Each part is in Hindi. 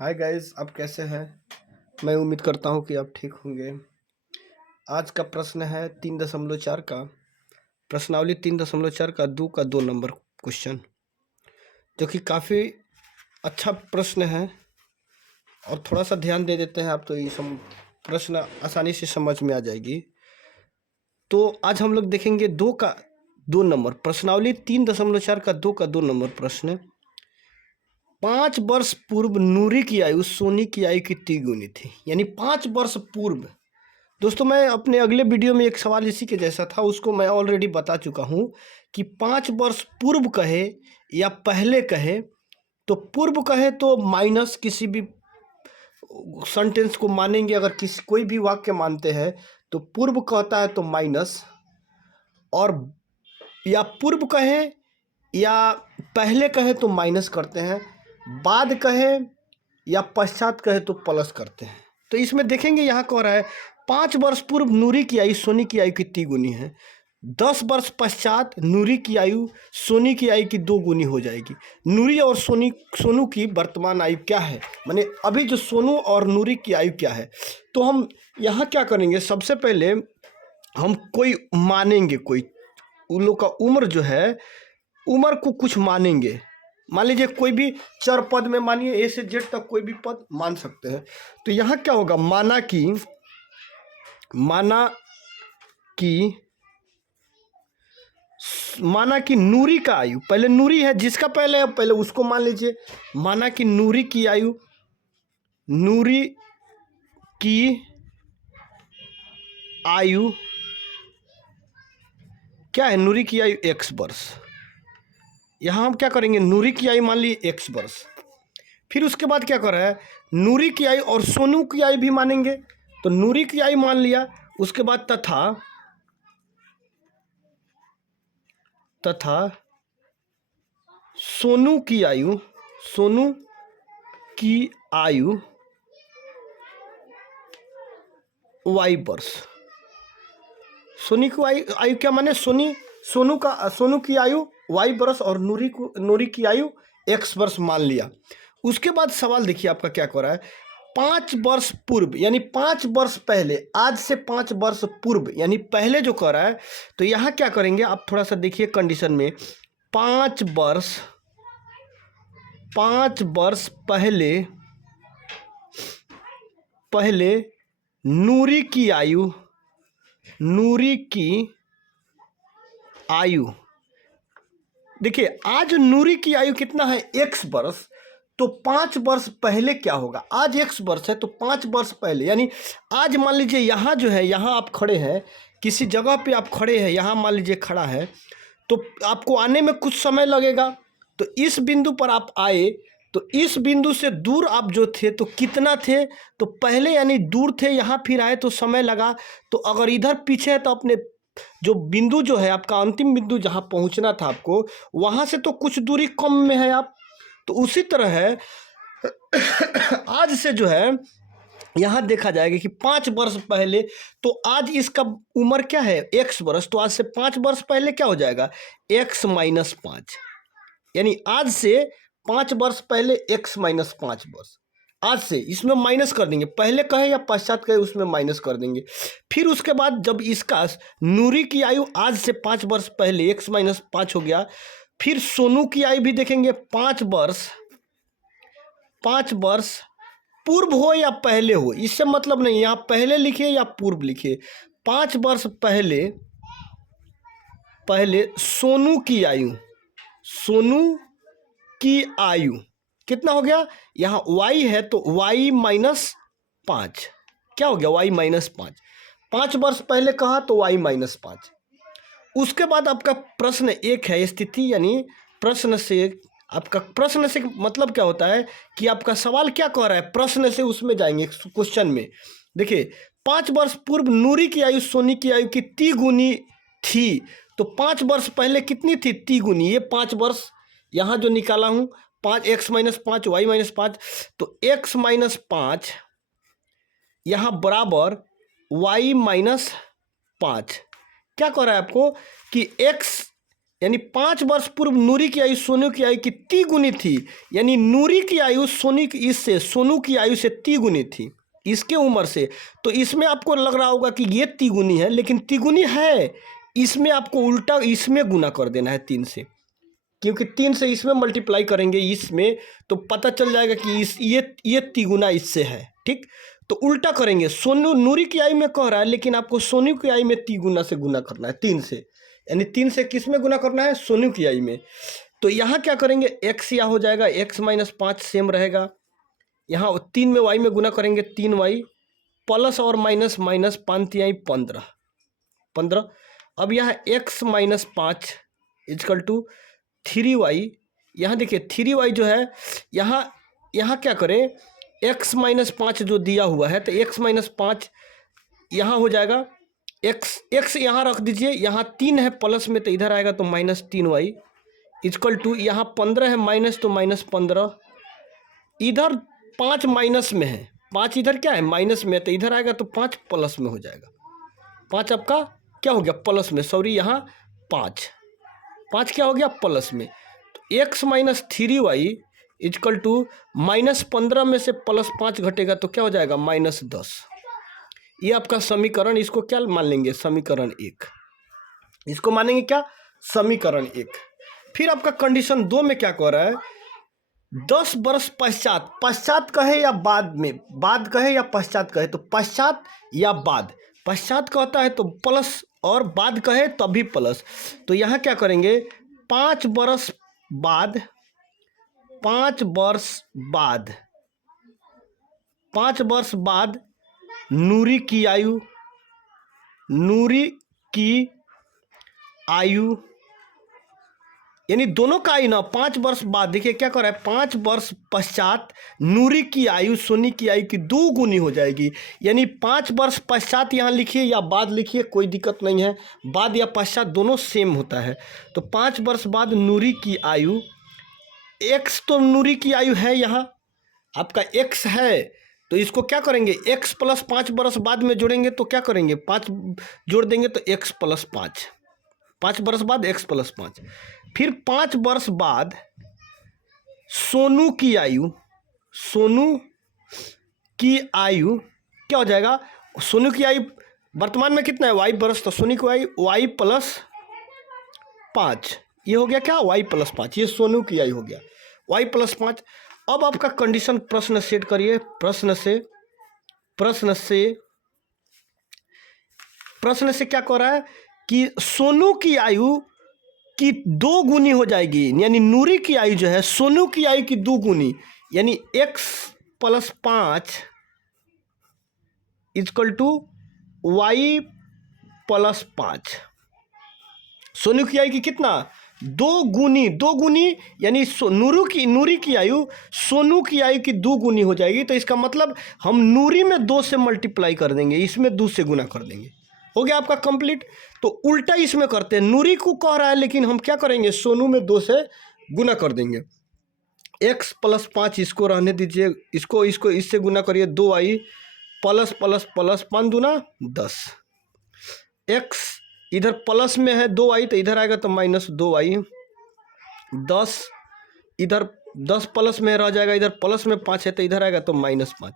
हाय गाइस, आप कैसे हैं? मैं उम्मीद करता हूँ कि आप ठीक होंगे। आज का प्रश्न है 3.4 का प्रश्नावली 3.4 का 2 नंबर क्वेश्चन, जो कि काफ़ी अच्छा प्रश्न है। और थोड़ा सा ध्यान दे देते हैं आप तो ये प्रश्न आसानी से समझ में आ जाएगी। तो आज हम लोग देखेंगे 2 नंबर प्रश्नावली 3.4 का 2 नंबर प्रश्न। 5 वर्ष पूर्व नूरी की आयु सोनी की आयु कितनी गुनी थी? यानी 5 वर्ष पूर्व। दोस्तों, मैं अपने अगले वीडियो में एक सवाल इसी के जैसा था, उसको मैं ऑलरेडी बता चुका हूँ कि 5 वर्ष पूर्व कहे या पहले कहे। तो पूर्व कहे तो माइनस किसी भी सेंटेंस को मानेंगे। अगर कोई भी वाक्य मानते हैं तो पूर्व कहता है तो माइनस, और या पूर्व कहे या पहले कहे तो माइनस करते हैं, बाद कहे या पश्चात कहे तो प्लस करते हैं। तो इसमें देखेंगे यहाँ कह रहा है 5 वर्ष पूर्व नूरी की आयु सोनी की आयु कितनी गुनी है। 10 वर्ष पश्चात नूरी की आयु सोनी की आयु की 2 गुनी हो जाएगी। नूरी और सोनू की वर्तमान आयु क्या है, माने अभी जो सोनू और नूरी की आयु क्या है। तो हम यहाँ क्या करेंगे, सबसे पहले हम कोई मानेंगे, कोई उन लोग का उम्र जो है, उम्र को कुछ मानेंगे। मान लीजिए कोई भी चर पद में, मानिए ए से जेड तक कोई भी पद मान सकते हैं। तो यहाँ क्या होगा, माना कि नूरी का आयु, पहले नूरी है जिसका पहले है पहले उसको मान लीजिए। माना कि नूरी की आयु क्या है, नूरी की आयु x वर्ष। यहाँ हम क्या करेंगे, नूरी की आयु मान ली x वर्ष। फिर उसके बाद क्या कर रहा है, नूरी की आयु और सोनू की आयु भी मानेंगे। तो नूरी की आयु मान लिया, उसके बाद तथा सोनू की आयु y वर्ष। सोनी की आयु क्या माने, सोनू की आयु y वर्ष और नूरी की आयु x वर्ष मान लिया। उसके बाद सवाल देखिए आपका क्या कर रहा है, 5 वर्ष पूर्व यानी 5 वर्ष पहले, आज से 5 वर्ष पूर्व यानी पहले जो कर रहा है। तो यहाँ क्या करेंगे आप थोड़ा सा देखिए कंडीशन में, 5 वर्ष पहले नूरी की आयु देखिए, आज नूरी की आयु कितना है, x वर्ष। तो 5 वर्ष पहले क्या होगा, आज x वर्ष है तो 5 वर्ष पहले, यानी आज मान लीजिए यहाँ जो है, यहाँ आप खड़े हैं, किसी जगह पे आप खड़े हैं, यहाँ मान लीजिए खड़ा है, तो आपको आने में कुछ समय लगेगा। तो इस बिंदु पर आप आए, तो इस बिंदु से दूर आप जो थे तो कितना थे, तो पहले यानी दूर थे, यहाँ फिर आए तो समय लगा। तो अगर इधर पीछे है तो अपने जो बिंदु जो है आपका अंतिम बिंदु जहाँ पहुँचना था आपको, वहाँ से तो कुछ दूरी कम में है आप। तो उसी तरह है आज से जो है यहाँ देखा जाएगा कि 5 वर्ष पहले, तो आज इसका उम्र क्या है, x वर्ष। तो आज से 5 वर्ष पहले क्या हो जाएगा, x माइनस 5। यानी आज से 5 वर्ष पहले x माइनस 5 वर्ष। आज से इसमें माइनस कर देंगे, पहले कहे या पश्चात कहे उसमें माइनस कर देंगे। फिर उसके बाद जब इसका नूरी की आयु आज से 5 वर्ष पहले x माइनस 5 हो गया, फिर सोनू की आयु भी देखेंगे 5 वर्ष पूर्व हो या पहले हो, इससे मतलब नहीं, यहाँ पहले लिखे या पूर्व लिखे। 5 वर्ष पहले सोनू की आयु कितना हो गया, यहाँ y है तो y माइनस 5, क्या हो गया, y माइनस 5। 5 वर्ष पहले कहा तो y माइनस 5। उसके बाद आपका प्रश्न एक है स्थिति, यानी प्रश्न से मतलब क्या होता है कि आपका सवाल क्या कह रहा है, प्रश्न से उसमें जाएंगे क्वेश्चन में। देखिए 5 वर्ष पूर्व नूरी की आयु सोनी की आयु कितनी गुनी थी। तो 5 वर्ष पहले कितनी थी, 3 गुनी। ये 5 वर्ष यहाँ जो निकाला हूँ, 5x माइनस 5 y माइनस 5, तो x माइनस 5 यहाँ बराबर y माइनस 5। क्या कह रहा है आपको कि x यानी 5 वर्ष पूर्व नूरी की आयु सोनू की आयु की 3 गुनी थी। यानी नूरी की आयु सोनू की आयु से 3 गुनी थी, इसके उम्र से। तो इसमें आपको लग रहा होगा कि ये 3 गुनी है, लेकिन 3 गुनी है, इसमें आपको उल्टा इसमें गुना कर देना है 3 से, क्योंकि 3 से इसमें मल्टीप्लाई करेंगे इसमें, तो पता चल जाएगा कि ये 3 गुना इससे है। ठीक, तो उल्टा करेंगे। सोनू नूरी की आयु में कह रहा है, लेकिन आपको सोनू की आयु में 3 गुना से गुना करना है 3 से। यानी 3 से किस में गुना करना है? सोनू की आयु में। तो यहाँ क्या करेंगे? x यहाँ हो जाएगा, x माइनस 5 सेम रहेगा। यहाँ 3 में y में गुना करेंगे 3y, प्लस और माइनस माइनस 5 तिहाई 15। अब यहाँ x minus 5 is equal to 3y। यहाँ देखिए 3y जो है, यहाँ क्या करें? x माइनस 5 जो दिया हुआ है, तो x माइनस 5 यहाँ हो जाएगा, x यहाँ रख दीजिए। यहाँ 3 है प्लस में, तो इधर आएगा तो माइनस 3y इजकल टू, यहाँ 15 है माइनस, तो माइनस 15। इधर 5 माइनस में है, 5 इधर क्या है? माइनस में, तो इधर आएगा तो 5 प्लस में हो जाएगा। 5 आपका क्या हो गया? प्लस में, सॉरी, यहाँ 5 क्या हो गया? प्लस में। तो x minus 3y is equal to minus 15 में से प्लस 5 घटेगा तो क्या हो जाएगा? माइनस 10। ये आपका समीकरण, इसको क्या मान लेंगे? समीकरण 1। इसको मानेंगे क्या? समीकरण 1। फिर आपका कंडीशन 2 में क्या कह रहा है? 10 वर्ष पश्चात, पश्चात कहे या बाद में, बाद कहे या पश्चात कहे, तो पश्चात या बाद। पश्चात कहता है तो प्लस, और बाद कहे तभी प्लस। तो यहाँ क्या करेंगे? 5 वर्ष बाद, 5 वर्ष बाद, 5 वर्ष बाद नूरी की आयु, नूरी की आयु, यानी दोनों का आयु ना, 5 वर्ष बाद। देखिए क्या कर रहा है? 5 वर्ष पश्चात नूरी की आयु सोनी की आयु की 2 गुनी हो जाएगी। यानी 5 वर्ष पश्चात यहाँ लिखिए या बाद लिखिए, कोई दिक्कत नहीं है, बाद या पश्चात दोनों सेम होता है। तो 5 वर्ष बाद नूरी की आयु, x तो नूरी की आयु है, यहाँ आपका x है, तो इसको क्या करेंगे? x प्लस 5 वर्ष बाद में जोड़ेंगे तो क्या करेंगे? 5 जोड़ देंगे तो x प्लस 5, 5 वर्ष बाद x प्लस 5। फिर 5 वर्ष बाद सोनू की आयु, सोनू की आयु क्या हो जाएगा? सोनू की आयु वर्तमान में कितना है? y वर्ष, तो सोनू की आयु y प्लस 5, ये हो गया क्या? y प्लस 5, ये सोनू की आयु हो गया y प्लस 5। अब आपका कंडीशन प्रश्न सेट करिए। प्रश्न से क्या कह रहा है कि सोनू की आयु की 2 गुनी हो जाएगी। यानी नूरी की आयु जो है सोनू की आयु की 2 गुनी, यानी x plus 5 is equal to y plus 5। Sonu की आयु की कितना? 2 गुनी, यानी नूरी की आयु सोनू की आयु की 2 गुनी हो जाएगी। तो इसका मतलब हम नूरी में 2 से मल्टीप्लाई कर देंगे, इसमें 2 से गुना कर देंगे। हो गया आपका कंप्लीट। तो उल्टा इसमें करते हैं, नूरी को कह रहा है लेकिन हम क्या करेंगे? सोनू में 2 से गुना कर देंगे। x प्लस 5 इसको रहने दीजिए, इसको इससे गुना करिए, 2y प्लस प्लस प्लस 5 दूना 10। x इधर प्लस में है 2y, तो इधर आएगा तो माइनस 2y। 10 इधर 10 प्लस में रह जाएगा, इधर प्लस में 5 है तो इधर आएगा तो minus 5।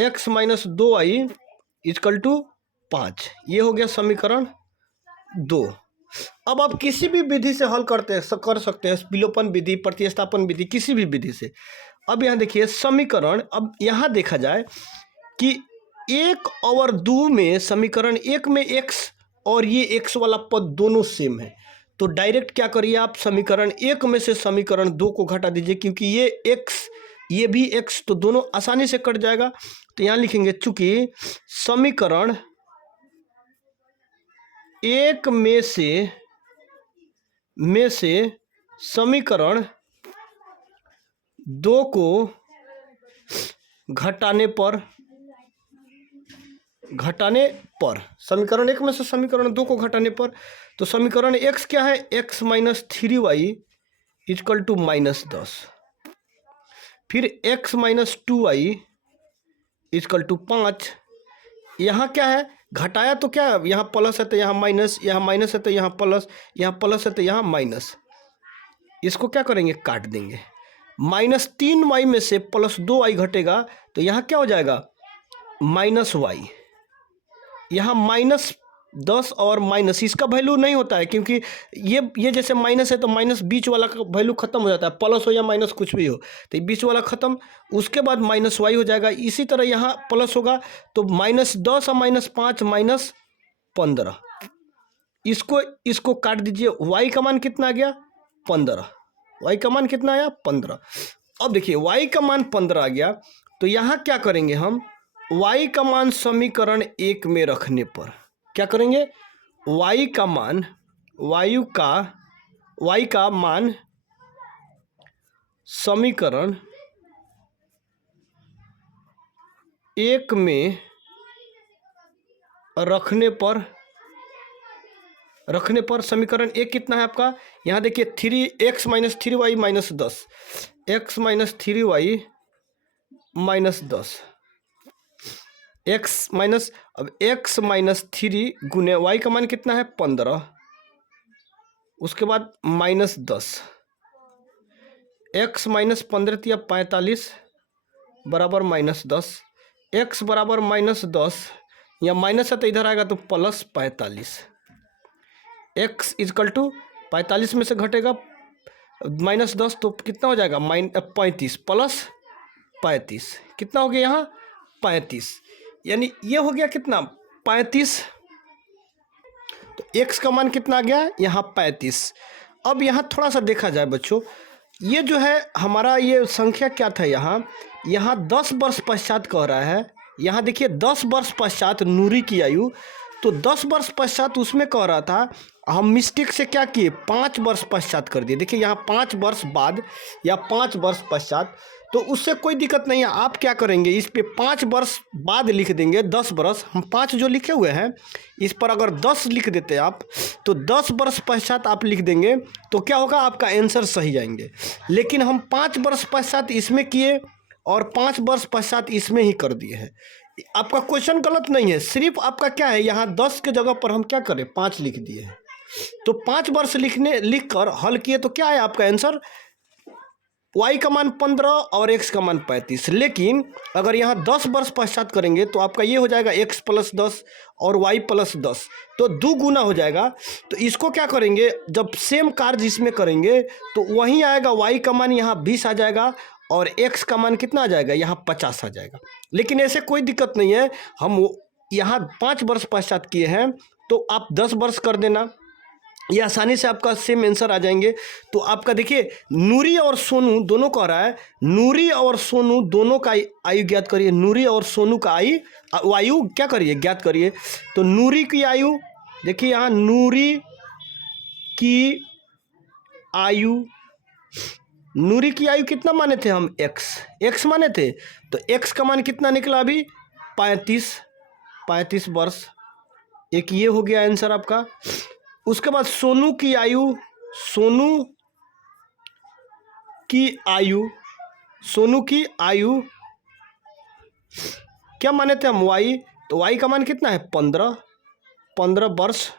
x minus 2y is equal to 5। ये हो गया समीकरण 2। अब आप किसी भी विधि से हल कर सकते हैं, विलोपन विधि, प्रतिस्थापन विधि, किसी भी विधि से। अब यहाँ देखिए समीकरण, अब यहाँ देखा जाए कि 1 और 2 में, समीकरण 1 में x और ये x वाला पद दोनों सेम है। तो डायरेक्ट क्या करिए आप? समीकरण 1 में से समीकरण 2 को घटा दीजिए, क्योंकि ये x ये भी x, तो दोनों आसानी से कट जाएगा। तो यहाँ लिखेंगे चूंकि समीकरण 1 में से समीकरण 2 को घटाने पर समीकरण 1 में से समीकरण 2 को घटाने पर, तो समीकरण x क्या है? x minus 3y is equal to minus 10। फिर x minus 2y is equal to 5। यहाँ क्या है? घटाया तो क्या, यहाँ प्लस है तो यहाँ माइनस, यहाँ माइनस है तो यहाँ प्लस, यहाँ प्लस है तो यहाँ माइनस। इसको क्या करेंगे, काट देंगे। -3y में से +2y घटेगा तो यहाँ क्या हो जाएगा, -y। यहाँ -10 और माइनस, इसका वैल्यू नहीं होता है क्योंकि ये जैसे माइनस है तो माइनस बीच वाला का वैल्यू खत्म हो जाता है, प्लस हो या माइनस कुछ भी हो तो ये बीच वाला खत्म, उसके बाद -y हो जाएगा। इसी तरह यहाँ प्लस होगा तो -10 और -5 -15। इसको काट दीजिए, y का मान कितना आ गया, 15। y का मान कितना आया, 15। अब देखिए y का मान 15 आ गया तो यहाँ क्या करेंगे हम, y का मान समीकरण 1 में रखने पर क्या करेंगे, y का मान समीकरण 1 में रखने पर समीकरण 1 कितना है आपका, यहाँ देखिए 3x - 3y - 10, x - 3y - 10, अब x - 3 गुने y का मान कितना है, 15, उसके बाद -10, x - 15 या 45 बराबर -10, x बराबर -10, या माइनस है तो इधर आएगा तो +45, x = 45 में से घटेगा -10 तो कितना हो जाएगा, 35 + 35 कितना हो गया यहाँ, 35, यानी ये हो गया कितना, 35। तो x का मान कितना आ गया, यहाँ 35। अब यहाँ थोड़ा सा देखा जाए बच्चों, ये जो है हमारा ये संख्या क्या था, यहाँ 10 वर्ष पश्चात कह रहा है। यहाँ देखिए 10 वर्ष पश्चात नूरी की आयु, तो 10 वर्ष पश्चात उसमें कह रहा था, हम मिस्टेक से क्या किए, 5 वर्ष पश्चात कर दिए। देखिए यहाँ 5 वर्ष बाद या 5 वर्ष पश्चात, तो उससे कोई दिक्कत नहीं है। आप क्या करेंगे, इस पे 5 वर्ष बाद लिख देंगे, 10 वर्ष, हम 5 जो लिखे हुए हैं इस पर अगर 10 लिख देते आप तो 10 वर्ष पश्चात आप लिख देंगे तो क्या होगा, आपका आंसर सही जाएंगे। लेकिन हम 5 वर्ष पश्चात इसमें किए और 5 वर्ष पश्चात इसमें ही कर दिए हैं। आपका क्वेश्चन गलत नहीं है, सिर्फ आपका क्या है, यहाँ 10 के जगह पर हम क्या करें, 5 लिख दिए हैं। तो 5 वर्ष लिख कर हल किए तो क्या है आपका आंसर, y का मान 15 और x का मान 35। लेकिन अगर यहाँ 10 वर्ष पश्चात करेंगे तो आपका ये हो जाएगा x + 10 और y + 10, तो 2 गुना हो जाएगा। तो इसको क्या करेंगे, जब सेम कार्य इसमें करेंगे तो वहीं आएगा, y का मान यहाँ 20 आ जाएगा और x का मान कितना आ जाएगा, यहाँ 50 आ जाएगा। लेकिन ऐसे कोई दिक्कत नहीं है, हम यहाँ 5 वर्ष पश्चात किए हैं तो आप 10 वर्ष कर देना, ये आसानी से आपका सेम आंसर आ जाएंगे। तो आपका देखिए नूरी और सोनू दोनों कह रहा है, नूरी और सोनू दोनों का आयु ज्ञात करिए, नूरी और सोनू का आयु क्या करिए, ज्ञात करिए। तो नूरी की आयु देखिए, यहाँ नूरी की आयु कितना माने थे हम, x माने थे, तो x का मान कितना निकला अभी, 35 वर्ष। एक ये हो गया आंसर आपका। उसके बाद सोनू की आयु क्या माने थे हम, y, तो y का मान कितना है, 15 वर्ष।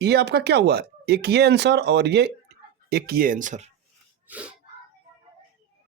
ये आपका क्या हुआ, एक ये आंसर और ये एक ये आंसर।